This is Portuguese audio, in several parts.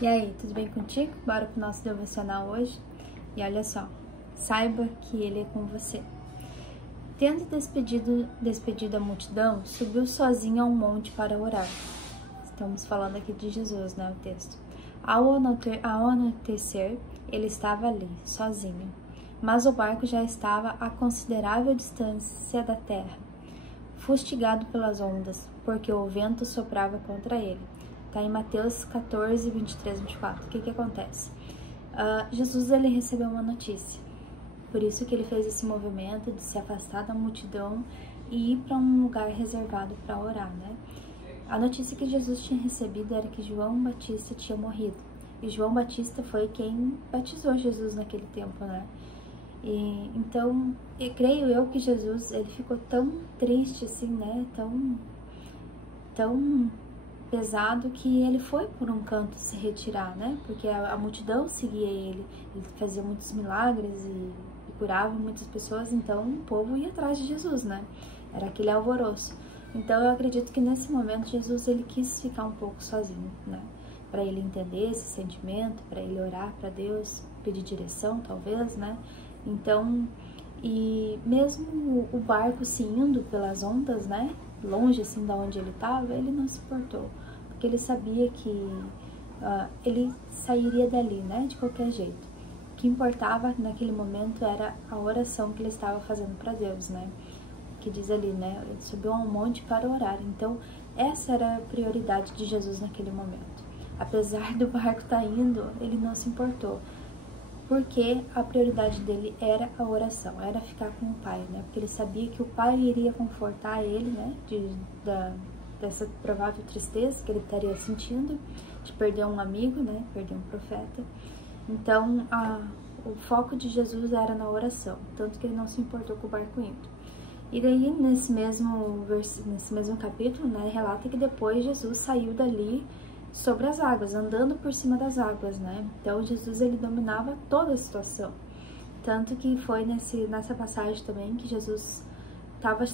E aí, tudo bem contigo? Bora pro nosso devocional hoje? E olha só, saiba que Ele é com você. Tendo despedido a multidão, subiu sozinho a um monte para orar. Estamos falando aqui de Jesus, né, o texto. Ao anoitecer, ele estava ali, sozinho. Mas o barco já estava a considerável distância da terra, fustigado pelas ondas, porque o vento soprava contra ele. Está em Mateus 14, 23, 24. O que acontece? Jesus ele recebeu uma notícia. Por isso que ele fez esse movimento de se afastar da multidão e ir para um lugar reservado para orar, né? A notícia que Jesus tinha recebido era que João Batista tinha morrido. E João Batista foi quem batizou Jesus naquele tempo, né? E então, creio eu que Jesus, ele ficou tão triste assim, né? Tão pesado que ele foi por um canto se retirar, né? Porque a multidão seguia ele fazia muitos milagres e curava muitas pessoas, então o povo ia atrás de Jesus, né? Era aquele alvoroço. Então eu acredito que nesse momento Jesus ele quis ficar um pouco sozinho, né? Para ele entender esse sentimento, para ele orar para Deus, pedir direção, talvez, né? Então, e mesmo o barco se indo pelas ondas, né? Longe assim da onde ele estava, ele não se importou, porque ele sabia que ele sairia dali, né? De qualquer jeito. O que importava naquele momento era a oração que ele estava fazendo para Deus, né? Que diz ali, né? Ele subiu a um monte para orar. Então, essa era a prioridade de Jesus naquele momento. Apesar do barco estar indo, ele não se importou, porque a prioridade dele era a oração, era ficar com o Pai, né? Porque ele sabia que o Pai iria confortar ele, né? Dessa provável tristeza que ele estaria sentindo, de perder um amigo, né? Perder um profeta. Então, o foco de Jesus era na oração, tanto que ele não se importou com o barco indo. E daí, nesse mesmo capítulo, né? Relata que depois Jesus saiu dali sobre as águas, andando por cima das águas, né? Então Jesus ele dominava toda a situação, tanto que foi nessa passagem também que Jesus estava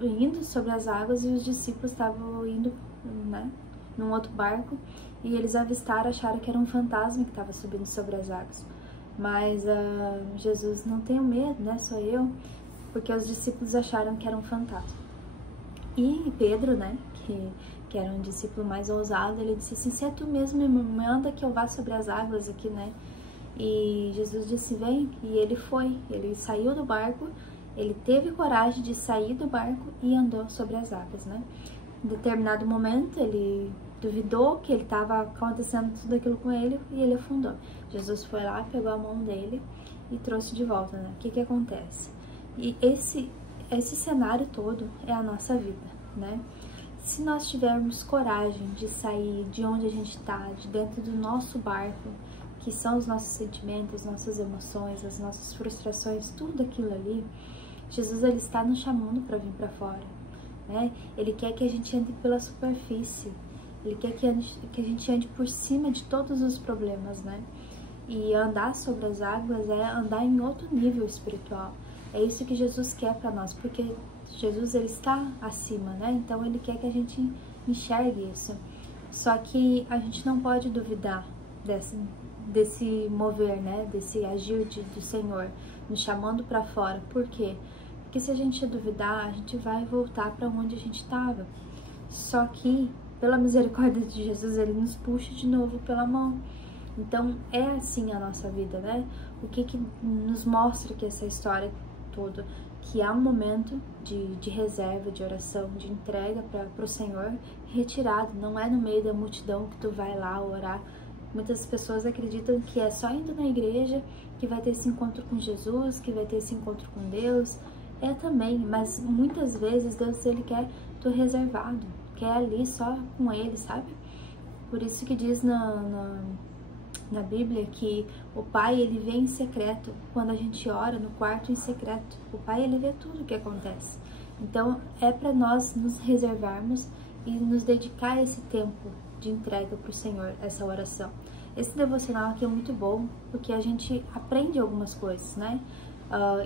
indo sobre as águas e os discípulos estavam indo, né, num outro barco e eles avistaram, acharam que era um fantasma que estava subindo sobre as águas, mas Jesus não tem medo, né? Sou eu, porque os discípulos acharam que era um fantasma. E Pedro, né, que era um discípulo mais ousado, ele disse assim: se é tu mesmo, me manda que eu vá sobre as águas aqui, né? E Jesus disse: vem, e ele foi, ele saiu do barco, ele teve coragem de sair do barco e andou sobre as águas, né? Em determinado momento, ele duvidou que ele estava acontecendo tudo aquilo com ele e ele afundou. Jesus foi lá, pegou a mão dele e trouxe de volta, né? O que acontece? E esse cenário todo é a nossa vida, né? Se nós tivermos coragem de sair de onde a gente está, de dentro do nosso barco, que são os nossos sentimentos, nossas emoções, as nossas frustrações, tudo aquilo ali, Jesus ele está nos chamando para vir para fora, né? Ele quer que a gente ande pela superfície, ele quer que a gente ande por cima de todos os problemas, né? E andar sobre as águas é andar em outro nível espiritual. É isso que Jesus quer para nós, porque Jesus ele está acima, né? Então ele quer que a gente enxergue isso. Só que a gente não pode duvidar desse mover, né? Desse agir do Senhor, nos chamando para fora. Por quê? Porque se a gente duvidar, a gente vai voltar para onde a gente estava. Só que, pela misericórdia de Jesus, ele nos puxa de novo pela mão. Então é assim a nossa vida, né? O que nos mostra que essa história toda, que há um momento de reserva, de oração, de entrega para o Senhor retirado, não é no meio da multidão que tu vai lá orar. Muitas pessoas acreditam que é só indo na igreja que vai ter esse encontro com Jesus, que vai ter esse encontro com Deus. É também, mas muitas vezes Deus ele quer tu reservado, quer ali só com Ele, sabe? Por isso que diz na Bíblia que o Pai ele vê em secreto. Quando a gente ora no quarto em secreto, o Pai ele vê tudo o que acontece. Então é para nós nos reservarmos e nos dedicar esse tempo de entrega para o Senhor, essa oração. Esse devocional aqui é muito bom porque a gente aprende algumas coisas, né?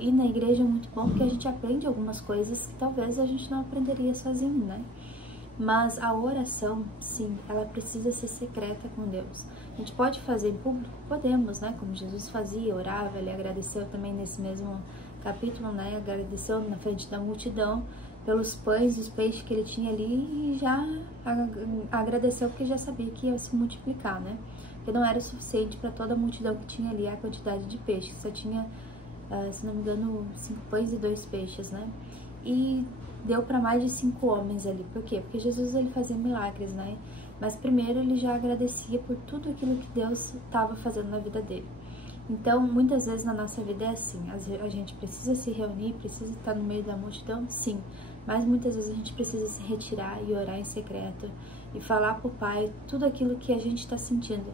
Ir na igreja é muito bom porque a gente aprende algumas coisas que talvez a gente não aprenderia sozinho, né? Mas a oração, sim, ela precisa ser secreta com Deus. A gente pode fazer em público? Podemos, né? Como Jesus fazia, orava, ele agradeceu também nesse mesmo capítulo, né? Agradeceu na frente da multidão pelos pães e os peixes que ele tinha ali e já agradeceu porque já sabia que ia se multiplicar, né? Porque não era suficiente para toda a multidão que tinha ali a quantidade de peixes. Só tinha, se não me engano, 5 pães e 2 peixes, né? E deu para mais de 5 homens ali. Por quê? Porque Jesus ele fazia milagres, né? Mas primeiro ele já agradecia por tudo aquilo que Deus estava fazendo na vida dele. Então, muitas vezes na nossa vida é assim, a gente precisa se reunir, precisa estar no meio da multidão, sim, mas muitas vezes a gente precisa se retirar e orar em secreto e falar para o Pai tudo aquilo que a gente está sentindo.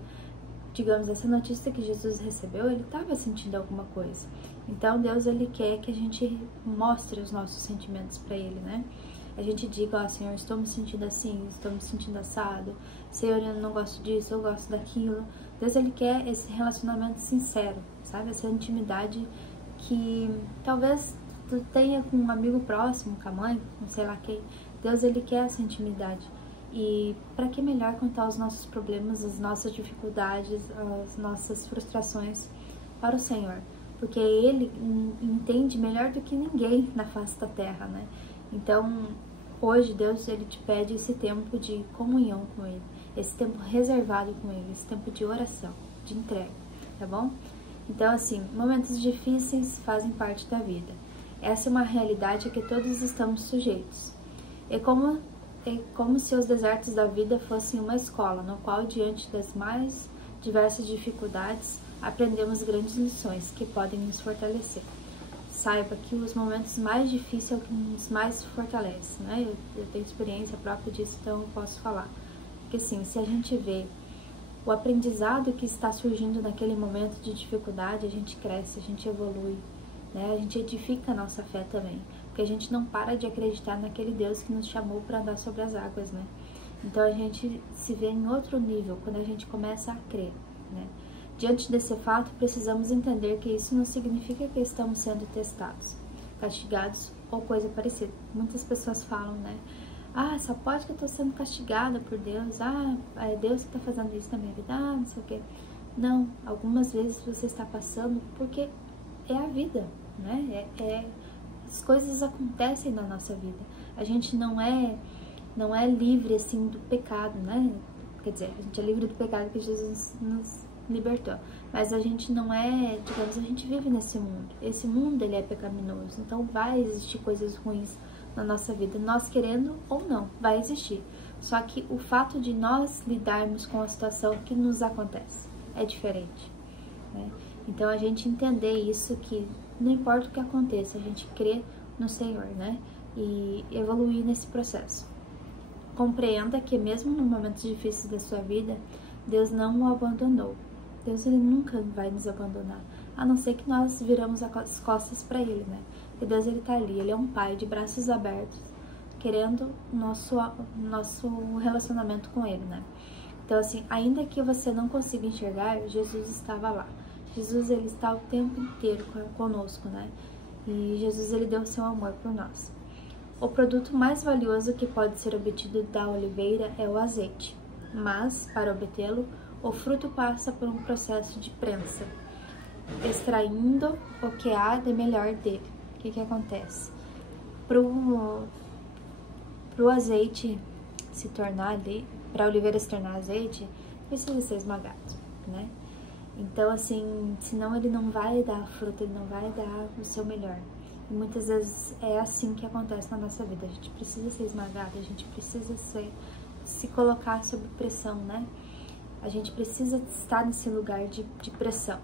Digamos, essa notícia que Jesus recebeu, ele estava sentindo alguma coisa. Então, Deus, ele quer que a gente mostre os nossos sentimentos para ele, né? A gente diga, ó, Senhor, estou me sentindo assim, estou me sentindo assado, Senhor, eu não gosto disso, eu gosto daquilo. Deus, ele quer esse relacionamento sincero, sabe? Essa intimidade que talvez tu tenha com um amigo próximo, com a mãe, com sei lá quem. Deus, ele quer essa intimidade. E para que melhor contar os nossos problemas, as nossas dificuldades, as nossas frustrações para o Senhor? Porque Ele entende melhor do que ninguém na face da terra, né? Então, hoje Deus, ele te pede esse tempo de comunhão com Ele, esse tempo reservado com Ele, esse tempo de oração, de entrega, tá bom? Então, assim, momentos difíceis fazem parte da vida. Essa é uma realidade a que todos estamos sujeitos. É como se os desertos da vida fossem uma escola, no qual, diante das mais diversas dificuldades, aprendemos grandes lições que podem nos fortalecer. Saiba que os momentos mais difíceis é o que nos mais fortalece, né? Eu tenho experiência própria disso, então eu posso falar. Porque assim, se a gente vê o aprendizado que está surgindo naquele momento de dificuldade, a gente cresce, a gente evolui, né? A gente edifica a nossa fé também. Porque a gente não para de acreditar naquele Deus que nos chamou para andar sobre as águas, né? Então a gente se vê em outro nível quando a gente começa a crer, né? Diante desse fato, precisamos entender que isso não significa que estamos sendo testados, castigados ou coisa parecida. Muitas pessoas falam, né? Ah, só pode que eu estou sendo castigada por Deus. Ah, é Deus que está fazendo isso na minha vida. Ah, não sei o quê. Não, algumas vezes você está passando porque é a vida, né? As coisas acontecem na nossa vida. A gente não é livre, assim, do pecado, né? Quer dizer, a gente é livre do pecado que Jesus nos libertou. Mas a gente não é, digamos, a gente vive nesse mundo. Esse mundo, ele é pecaminoso. Então vai existir coisas ruins na nossa vida. Nós querendo ou não, vai existir. Só que o fato de nós lidarmos com a situação que nos acontece é diferente, né? Então a gente entender isso, que não importa o que aconteça, a gente crê no Senhor, né? E evoluir nesse processo. Compreenda que mesmo nos momentos difíceis da sua vida, Deus não o abandonou. Deus, ele nunca vai nos abandonar, a não ser que nós viramos as costas para ele, né? Porque Deus, ele tá ali, ele é um pai de braços abertos, querendo o nosso relacionamento com ele, né? Então, assim, ainda que você não consiga enxergar, Jesus estava lá. Jesus, ele está o tempo inteiro conosco, né? E Jesus, ele deu o seu amor por nós. O produto mais valioso que pode ser obtido da oliveira é o azeite, mas, para obtê-lo, o fruto passa por um processo de prensa, extraindo o que há de melhor dele. O que acontece? Pro azeite se tornar ali, para a oliveira se tornar azeite, precisa ser esmagado, né? Então, assim, senão ele não vai dar fruto, ele não vai dar o seu melhor. E muitas vezes é assim que acontece na nossa vida. A gente precisa ser esmagado, a gente precisa se colocar sob pressão, né? A gente precisa estar nesse lugar de pressão,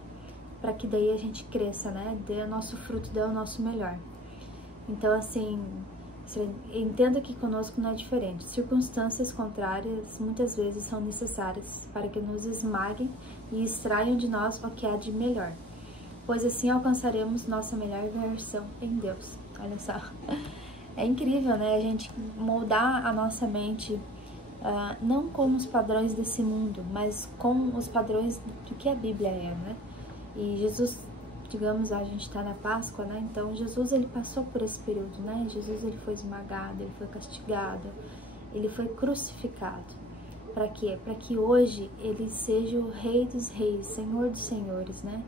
para que daí a gente cresça, né? Dê o nosso fruto, dê o nosso melhor. Então, assim, entenda que conosco não é diferente. Circunstâncias contrárias muitas vezes são necessárias para que nos esmaguem e extraiam de nós o que há de melhor, pois assim alcançaremos nossa melhor versão em Deus. Olha só, é incrível, né? A gente moldar a nossa mente, não com os padrões desse mundo, mas com os padrões do que a Bíblia é, né? E Jesus, digamos, a gente está na Páscoa, né? Então Jesus, ele passou por esse período, né? Jesus, ele foi esmagado, ele foi castigado, ele foi crucificado. Para quê? Para que hoje ele seja o Rei dos Reis, Senhor dos Senhores, né?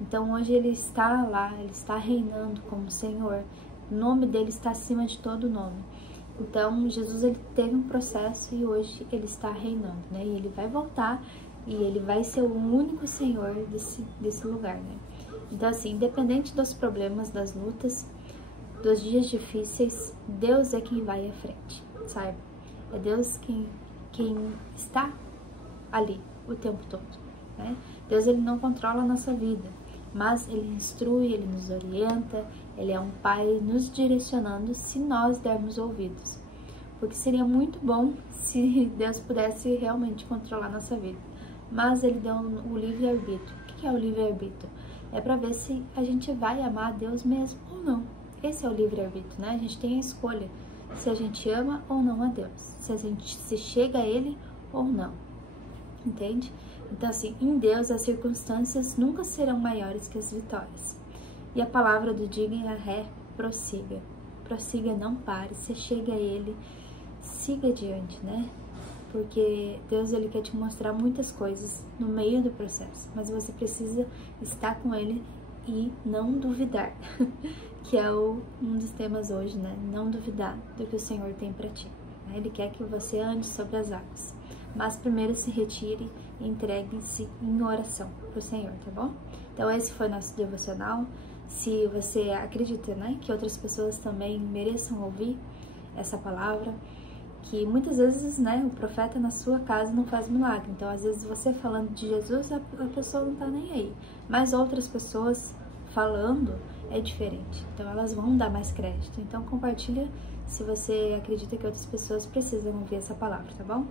Então hoje ele está lá, ele está reinando como Senhor. O nome dele está acima de todo nome. Então Jesus ele teve um processo e hoje ele está reinando, né? E ele vai voltar e ele vai ser o único Senhor desse lugar, né? Então assim, independente dos problemas, das lutas, dos dias difíceis, Deus é quem vai à frente, sabe? É Deus quem está ali o tempo todo, né? Deus ele não controla a nossa vida, mas ele instrui, ele nos orienta, ele é um pai nos direcionando se nós dermos ouvidos. Porque seria muito bom se Deus pudesse realmente controlar a nossa vida. Mas ele deu o livre-arbítrio. O que é o livre-arbítrio? É para ver se a gente vai amar a Deus mesmo ou não. Esse é o livre-arbítrio, né? A gente tem a escolha se a gente ama ou não a Deus, se a gente se chega a Ele ou não, entende? Então assim, em Deus as circunstâncias nunca serão maiores que as vitórias. E a palavra do dia é prossiga. Prossiga, não pare, se chega a Ele, siga adiante, né? Porque Deus ele quer te mostrar muitas coisas no meio do processo, mas você precisa estar com Ele e não duvidar, que é um dos temas hoje, né? Não duvidar do que o Senhor tem para ti. Ele quer que você ande sobre as águas, mas primeiro se retire e entregue-se em oração para o Senhor, tá bom? Então esse foi nosso devocional. Se você acredita, né, que outras pessoas também mereçam ouvir essa palavra, que muitas vezes, né, o profeta na sua casa não faz milagre. Então, às vezes você falando de Jesus, a pessoa não tá nem aí. Mas outras pessoas falando é diferente. Então, elas vão dar mais crédito. Então, compartilha se você acredita que outras pessoas precisam ouvir essa palavra, tá bom?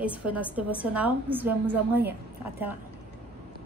Esse foi nosso devocional. Nos vemos amanhã. Até lá.